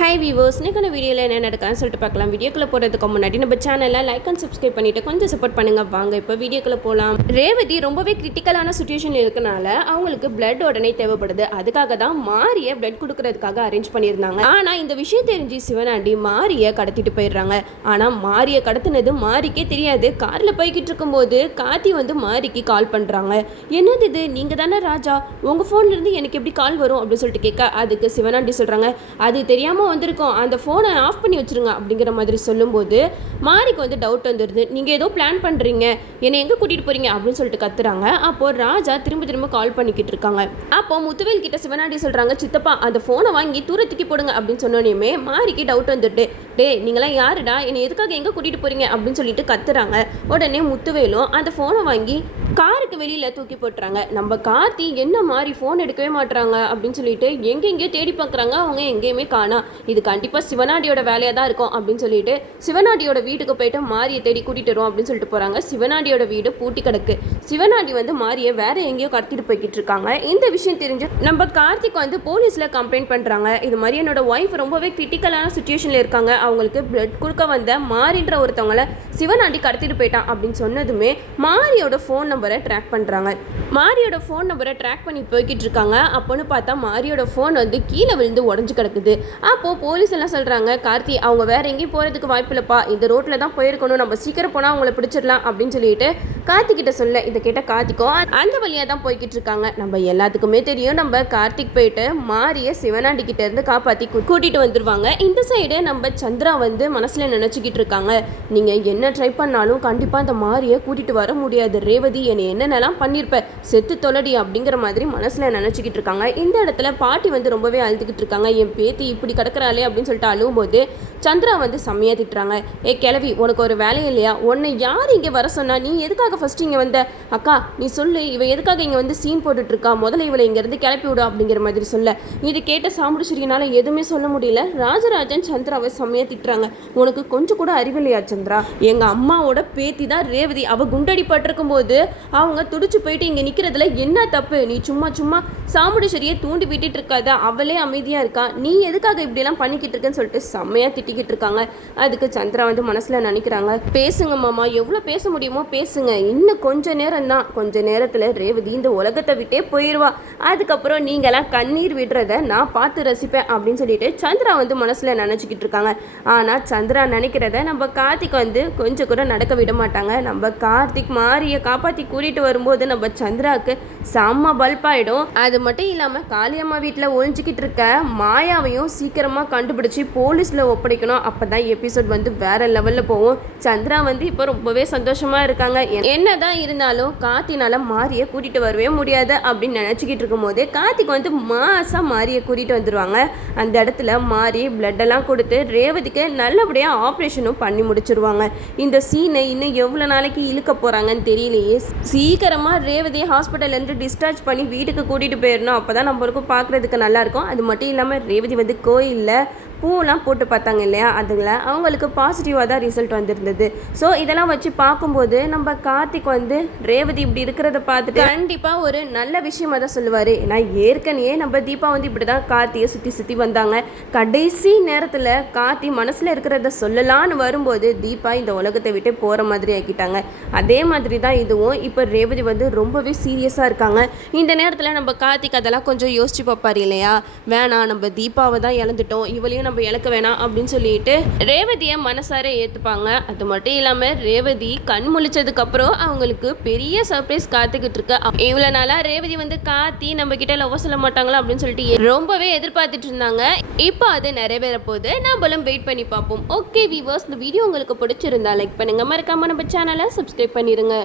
High viewers இன்றைக்கான வீடியோவில் என்ன நடக்கான்னு சொல்லிட்டு பார்க்கலாம். வீடியோக்குள்ளே போகிறதுக்கு முன்னாடி நம்ம சேனலை லைக் அண்ட் சப்ஸ்கிரைப் பண்ணிட்டு கொஞ்சம் சப்போர்ட் பண்ணுங்க. வாங்க இப்போ வீடியோக்குள்ளே போகலாம் ரேவதி ரொம்பவே கிரிட்டிக்கலான சுச்சுவேஷனில் இருக்கனால அவங்களுக்கு பிளட் உடனே தேவைப்படுது. அதுக்காக தான் மாரியை பிளட் கொடுக்கறதுக்காக அரேஞ்ச் பண்ணியிருந்தாங்க. ஆனால் இந்த விஷயம் தெரிஞ்சு சிவனாண்டி மாரியை கடத்திட்டு போயிடுறாங்க. ஆனால் மாரியை கடத்தினது மாரிக்கே தெரியாது. காரில் போய்கிட்டு இருக்கும்போது காத்தி வந்து மாரிக்கு கால் பண்ணுறாங்க என்னது இது? நீங்கள் தானே ராஜா? உங்கள் ஃபோன்லேருந்து எனக்கு எப்படி கால் வரும்? அப்படின்னு சொல்லிட்டு கேட்க அதுக்கு சிவனாண்டி சொல்கிறாங்க அது தெரியாமல் வந்திருக்கோம். அந்த ஃபோனை ஆஃப் பண்ணி வச்சிருங்க அப்படிங்கிற மாதிரி சொல்லும்போது மாரிக்கு வந்து டவுட் வந்துடுது நீங்கள் ஏதோ பிளான் பண்ணுறீங்க என்னை எங்கே கூட்டிகிட்டு போகிறீங்க அப்படின்னு சொல்லிட்டு கத்துறாங்க. அப்போது ராஜா திரும்ப திரும்ப கால் பண்ணிக்கிட்டு இருக்காங்க. அப்போ முத்துவேல் கிட்ட சிவனாடி சொல்கிறாங்க சித்தப்பா அந்த ஃபோனை வாங்கி தூரத்துக்கு போடுங்க அப்படின்னு சொன்னோனையுமே மாரிக்கு டவுட் வந்துட்டு டே நீங்களாம் யாருடா? என்னை எதுக்காக எங்கே கூட்டிகிட்டு போகிறீங்க அப்படின்னு சொல்லிட்டு கத்துறாங்க. உடனே முத்துவேலும் அந்த ஃபோனை வாங்கி காருக்கு வெளியில் தூக்கி போட்டுறாங்க. நம்ம கார்த்தி என்ன மாதிரி ஃபோன் எடுக்கவே மாட்டுறாங்க அப்படின்னு சொல்லிட்டு எங்கெங்கேயோ தேடி பார்க்குறாங்க அவங்க எங்கேயுமே காணா. இது கண்டிப்பாக சிவனாடியோட வேலையாக தான் இருக்கும் அப்படின்னு சொல்லிட்டு சிவனாடியோட வீட்டுக்கு போயிட்டு மாரியை தேடி கூட்டிகிட்டு வரும் அப்படின்னு சொல்லிட்டு போகிறாங்க சிவனாடியோட வீடு பூட்டி கிடக்கு. சிவனாடி வந்து மாரியை வேற எங்கேயோ கடத்திட்டு போய்கிட்டு இருக்காங்க. இந்த விஷயம் தெரிஞ்சு நம்ம கார்த்திக் வந்து போலீஸில் கம்ப்ளைண்ட் பண்ணுறாங்க இது மாதிரி என்னோட ஒய்ஃப் ரொம்பவே கிரிட்டிக்கலான சுச்சுவேஷனில் இருக்காங்க. அவங்களுக்கு பிளட் கொடுக்க வந்த மாரின்ற ஒருத்தவங்கள சிவனாண்டி கடத்திட்டு போயிட்டான் அப்படின்னு சொன்னதுமே மாரியோட ஃபோன் நம்பரை ட்ராக் பண்ணுறாங்க மாரியோட ஃபோன் நம்பரை ட்ராக் பண்ணி போய்கிட்டு இருக்காங்க. அப்போன்னு பார்த்தா மாரியோட ஃபோன் வந்து கீழே விழுந்து உடஞ்சு கிடக்குது. அப்போ அப்போது போலீஸ் எல்லாம் சொல்கிறாங்க கார்த்தி அவங்க வேற எங்கேயும் போகிறதுக்கு வாய்ப்பு இல்லைப்பா. இந்த ரோட்டில் தான் போயிருக்கணும். நம்ம சீக்கிரம் போனால் அவங்கள பிடிச்சிடலாம் அப்படின்னு சொல்லிட்டு கார்த்திகிட்ட சொல்ல இதை கேட்ட கார்த்திக்கும் அந்த வழியாக தான் போய்கிட்டு இருக்காங்க. நம்ம எல்லாத்துக்குமே தெரியும் நம்ம கார்த்திக் போயிட்டு மாரிய சிவனாண்டி கிட்ட இருந்து காப்பாற்றி கூட்டிகிட்டு வந்துருவாங்க. இந்த சைடு நம்ம சந்திரா வந்து மனசில் நினச்சிக்கிட்டு இருக்காங்க. நீங்கள் என்ன ட்ரை பண்ணாலும் கண்டிப்பாக அந்த மாரியை கூட்டிகிட்டு வர முடியாது. ரேவதி என்னை என்னென்னலாம் பண்ணியிருப்ப செத்து தொலடி அப்படிங்கிற மாதிரி மனசில் நினச்சிக்கிட்டு இருக்காங்க. இந்த இடத்துல பாட்டி வந்து ரொம்பவே அழுதுகிட்டு இருக்காங்க. என் பேத்தி இப்படி கிடக்குறாளே அப்படின்னு சொல்லிட்டு அழுவும்போது சந்திரா வந்து செம்மையாக திட்டுறாங்க. ஏ கிளவி உனக்கு ஒரு வேலை இல்லையா? உன்னை யார் இங்கே வர சொன்னா? நீ எதுக்காக ஃபஸ்ட்டு இங்கே வந்த? அக்கா நீ சொல்லு. இவ எதுக்காக இங்கே வந்து சீன் போட்டுட்ருக்கா? முதல்ல இவளை இங்கேருந்து கிளப்பி விடு அப்படிங்கிற மாதிரி சொல்ல. இது கேட்ட சாம்பிடிச்சிருக்கனால எதுவுமே சொல்ல முடியல. ராஜராஜன் சந்திராவை செம்மையாக திட்டுறாங்க. உனக்கு கொஞ்சம் கூட அறிவில்லையா சந்திரா? எங்கள் அம்மாவோட பேத்தி தான் ரேவதி. அவள் குண்டடி பட்டிருக்கும் போது அவங்க துடிச்சு போயிட்டு இங்கே நிற்கிறதுல என்ன தப்பு? நீ சும்மா சும்மா சாமுடிச்சேரியை தூண்டி விட்டுட்டு இருக்காத. அவளே அமைதியாக இருக்கா? நீ எதுக்காக இப்படி இப்படிலாம் பண்ணிக்கிட்டு இருக்கேன்னு சொல்லிட்டு செம்மையாக திட்டிக்கிட்டு இருக்காங்க. அதுக்கு சந்திரா வந்து மனசில் நினைக்கிறாங்க. பேசுங்க மாமா எவ்வளோ பேச முடியுமோ பேசுங்க. இன்னும் கொஞ்ச நேரம் தான். கொஞ்ச நேரத்தில் ரேவதி இந்த உலகத்தை விட்டே போயிடுவா அதுக்கப்புறம் நீங்களாம் கண்ணீர் விடுறத நான் பார்த்து ரசிப்பேன் அப்படின்னு சொல்லிட்டு சந்திரா வந்து மனசில் நினச்சிக்கிட்டு இருக்காங்க. ஆனால் சந்திரா நினைக்கிறத நம்ம கார்த்திக் வந்து கொஞ்சம் கூட நடக்க விட மாட்டாங்க. நம்ம கார்த்திக் மாரியை காப்பாற்றி கூட்டிகிட்டு வரும்போது நம்ம சந்திராவுக்கு செம்ம பல்பாயிடும். அது மட்டும் இல்லாமல் காளியம்மா வீட்டில் ஒழிஞ்சிக்கிட்டு இருக்க மாயாவையும் சீக்கிரம் சீக்கிரமாக கண்டுபிடிச்சி போலீஸில் ஒப்படைக்கணும். அப்போ தான் எபிசோட் வந்து வேறு லெவலில் போகும். சந்திரா வந்து இப்போ ரொம்பவே சந்தோஷமாக இருக்காங்க. என்ன தான் இருந்தாலும் காத்தினால் மாரியை கூட்டிகிட்டு வரவே முடியாது அப்படின்னு நினச்சிக்கிட்டு இருக்கும்போது கார்த்திக் வந்து மாசாக மாரியை கூட்டிகிட்டு வந்துடுவாங்க அந்த இடத்துல மாறி பிளட்டெல்லாம் கொடுத்து ரேவதிக்கு நல்லபடியாக ஆப்ரேஷனும் பண்ணி முடிச்சிருவாங்க. இந்த சீனை இன்னும் எவ்வளோ நாளைக்கு இழுக்க போகிறாங்கன்னு தெரியலையே. சீக்கிரமாக ரேவதியை ஹாஸ்பிட்டல்லேருந்து டிஸ்சார்ஜ் பண்ணி வீட்டுக்கு கூட்டிகிட்டு போயிடணும். அப்போ தான் நம்மளுக்கும் பார்க்குறதுக்கு நல்லாயிருக்கும் அது மட்டும் இல்லாமல் ரேவதி வந்து கோயில் இல்லை. பூவெலாம் போட்டு பார்த்தாங்க இல்லையா? அதில் அவங்களுக்கு பாசிட்டிவாக தான் ரிசல்ட் வந்திருந்தது. ஸோ இதெல்லாம் வச்சு பார்க்கும்போது நம்ம கார்த்திக் வந்து ரேவதி இப்படி இருக்கிறத பார்த்துட்டு கண்டிப்பாக ஒரு நல்ல விஷயமா தான் சொல்லுவார். ஏன்னா ஏற்கனவே நம்ம தீபா வந்து இப்படி தான் கார்த்தியை சுற்றி சுற்றி வந்தாங்க. கடைசி நேரத்தில் கார்த்தி மனசில் இருக்கிறத சொல்லலான்னு வரும்போது தீபா இந்த உலகத்தை விட்டு போகிற மாதிரி ஆக்கிட்டாங்க. அதே மாதிரி தான் இதுவும் இப்போ ரேவதி வந்து ரொம்பவே சீரியஸாக இருக்காங்க. இந்த நேரத்தில் நம்ம கார்த்திக் அதெல்லாம் கொஞ்சம் யோசிச்சு பார்ப்பார் இல்லையா? வேணாம் நம்ம தீபாவை தான் இழந்துட்டோம். இவளையும் நம்ம இழக்க வேணாம் அப்படின்னு சொல்லிட்டு ரேவதியை மனசார ஏற்றுப்பாங்க அது மட்டும் இல்லாமல் ரேவதி கண் முழிச்சதுக்கப்புறம் அவங்களுக்கு பெரிய சர்ப்ரைஸ் காத்துக்கிட்டு இருக்கு. இவ்வளோ நாளாக ரேவதி வந்து காத்தி நம்ம கிட்ட லவ் சொல்ல மாட்டாங்களா அப்படின்னு சொல்லிட்டு ரொம்பவே எதிர்பார்த்துட்டு இருந்தாங்க. இப்போ அது நிறைவேற போகுது நம்மளும் வெயிட் பண்ணி பார்ப்போம். ஓகே வீவர்ஸ் இந்த வீடியோ உங்களுக்கு பிடிச்சிருந்தா லைக் பண்ணுங்க. மறக்காம நம்ம சேனலை சப்ஸ்கிரைப் பண்ணிடுங்க